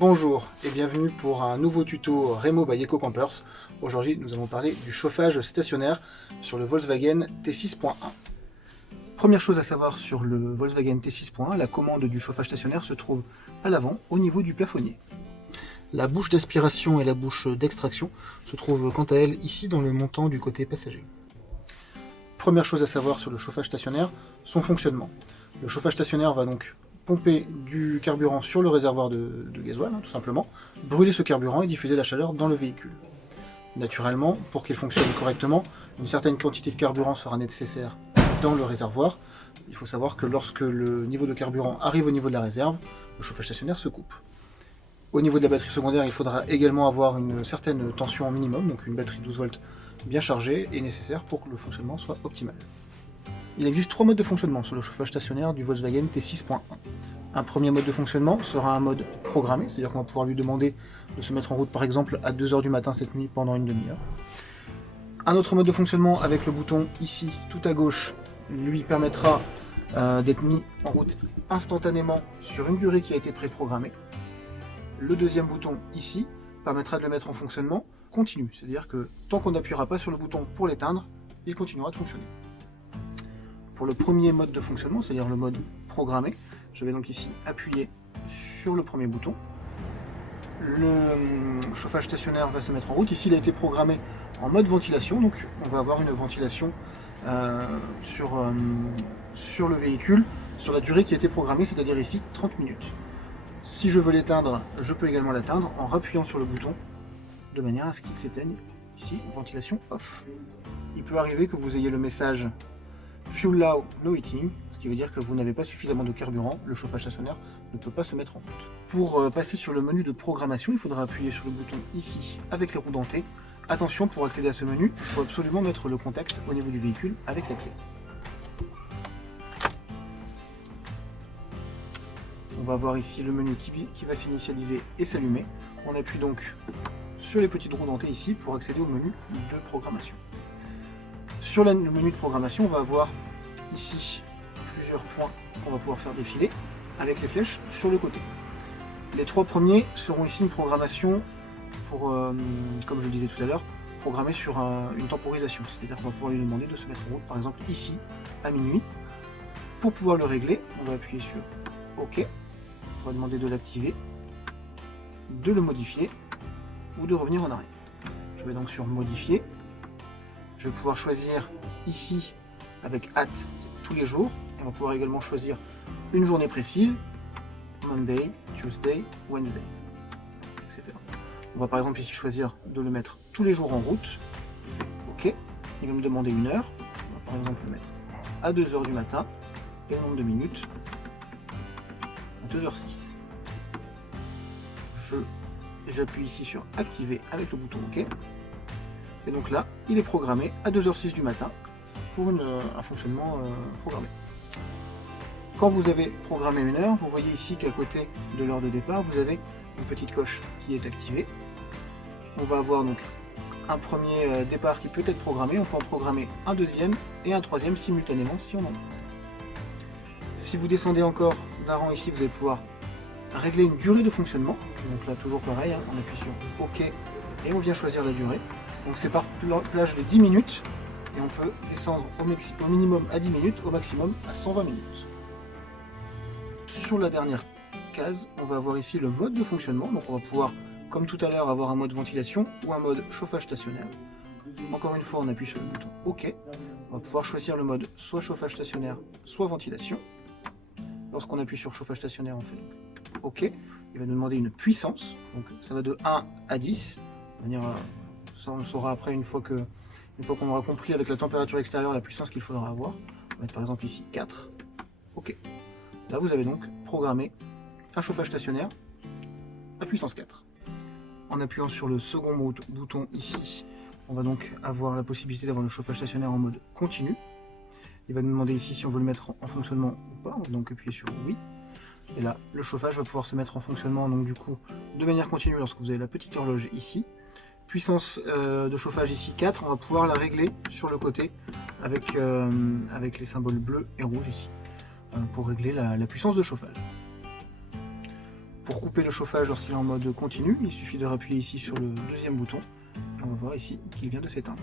Bonjour et bienvenue pour un nouveau tuto Remo by EcoCampers. Aujourd'hui nous allons parler du chauffage stationnaire sur le Volkswagen T6.1. Première chose à savoir sur le Volkswagen T6.1, la commande du chauffage stationnaire se trouve à l'avant au niveau du plafonnier. La bouche d'aspiration et la bouche d'extraction se trouvent quant à elles ici dans le montant du côté passager. Première chose à savoir sur le chauffage stationnaire, son fonctionnement. Le chauffage stationnaire va donc pomper du carburant sur le réservoir de gasoil, tout simplement, brûler ce carburant et diffuser la chaleur dans le véhicule. Naturellement, pour qu'il fonctionne correctement, une certaine quantité de carburant sera nécessaire dans le réservoir. Il faut savoir que lorsque le niveau de carburant arrive au niveau de la réserve, le chauffage stationnaire se coupe. Au niveau de la batterie secondaire, il faudra également avoir une certaine tension minimum, donc une batterie 12 volts bien chargée est nécessaire pour que le fonctionnement soit optimal. Il existe trois modes de fonctionnement sur le chauffage stationnaire du Volkswagen T6.1. Un premier mode de fonctionnement sera un mode programmé, c'est-à-dire qu'on va pouvoir lui demander de se mettre en route par exemple à 2h du matin cette nuit pendant une demi-heure. Un autre mode de fonctionnement avec le bouton ici tout à gauche lui permettra d'être mis en route instantanément sur une durée qui a été préprogrammée. Le deuxième bouton ici permettra de le mettre en fonctionnement continu, c'est-à-dire que tant qu'on n'appuiera pas sur le bouton pour l'éteindre, il continuera de fonctionner. Pour le premier mode de fonctionnement, c'est-à-dire le mode programmé, je vais donc ici appuyer sur le premier bouton. Le chauffage stationnaire va se mettre en route. Ici, il a été programmé en mode ventilation, donc on va avoir une ventilation sur le véhicule, sur la durée qui a été programmée, c'est-à-dire ici 30 minutes. Si je veux l'éteindre, je peux également l'éteindre en rappuyant sur le bouton, de manière à ce qu'il s'éteigne, ici, ventilation off. Il peut arriver que vous ayez le message Fuel low, no heating, ce qui veut dire que vous n'avez pas suffisamment de carburant, le chauffage stationnaire ne peut pas se mettre en route. Pour passer sur le menu de programmation, il faudra appuyer sur le bouton ici avec les roues dentées. Attention, pour accéder à ce menu, il faut absolument mettre le contact au niveau du véhicule avec la clé. On va voir ici le menu qui va s'initialiser et s'allumer. On appuie donc sur les petites roues dentées ici pour accéder au menu de programmation. Sur le menu de programmation, on va avoir ici plusieurs points qu'on va pouvoir faire défiler avec les flèches sur le côté. Les trois premiers seront ici une programmation pour, comme je le disais tout à l'heure, programmée sur une temporisation. C'est-à-dire qu'on va pouvoir lui demander de se mettre en route, par exemple ici, à minuit. Pour pouvoir le régler, on va appuyer sur OK. On va demander de l'activer, de le modifier ou de revenir en arrière. Je vais donc sur Modifier. Je vais pouvoir choisir ici avec hâte tous les jours. On va pouvoir également choisir une journée précise, Monday, Tuesday, Wednesday, etc. On va par exemple ici choisir de le mettre tous les jours en route. Je fais OK. Il va me demander une heure. On va par exemple le mettre à 2h du matin et le nombre de minutes à 2h06. J'appuie ici sur Activer avec le bouton OK. Et donc là, il est programmé à 2h06 du matin pour un fonctionnement programmé. Quand vous avez programmé une heure, vous voyez ici qu'à côté de l'heure de départ, vous avez une petite coche qui est activée. On va avoir donc un premier départ qui peut être programmé. On peut en programmer un deuxième et un troisième simultanément si on en a. Si vous descendez encore d'un rang ici, vous allez pouvoir régler une durée de fonctionnement. Donc là, toujours pareil, on appuie sur OK et on vient choisir la durée. Donc c'est par plage de 10 minutes et on peut descendre au minimum à 10 minutes, au maximum à 120 minutes. Sur la dernière case, on va avoir ici le mode de fonctionnement. Donc on va pouvoir, comme tout à l'heure, avoir un mode ventilation ou un mode chauffage stationnaire. Encore une fois, on appuie sur le bouton OK. On va pouvoir choisir le mode soit chauffage stationnaire, soit ventilation. Lorsqu'on appuie sur chauffage stationnaire, on fait donc OK. Il va nous demander une puissance. Donc ça va de 1 à 10. De manière ça, on le saura après une fois qu'on aura compris avec la température extérieure la puissance qu'il faudra avoir. On va mettre par exemple ici 4. OK. Là, vous avez donc programmé un chauffage stationnaire à puissance 4. En appuyant sur le second bouton ici, on va donc avoir la possibilité d'avoir le chauffage stationnaire en mode continu. Il va nous demander ici si on veut le mettre en fonctionnement ou pas. On va donc appuyer sur oui. Et là, le chauffage va pouvoir se mettre en fonctionnement donc du coup de manière continue lorsque vous avez la petite horloge ici. Puissance de chauffage ici 4, on va pouvoir la régler sur le côté avec les symboles bleus et rouges ici pour régler la puissance de chauffage. Pour couper le chauffage lorsqu'il est en mode continu, il suffit de rappuyer ici sur le deuxième bouton. Et on va voir ici qu'il vient de s'éteindre.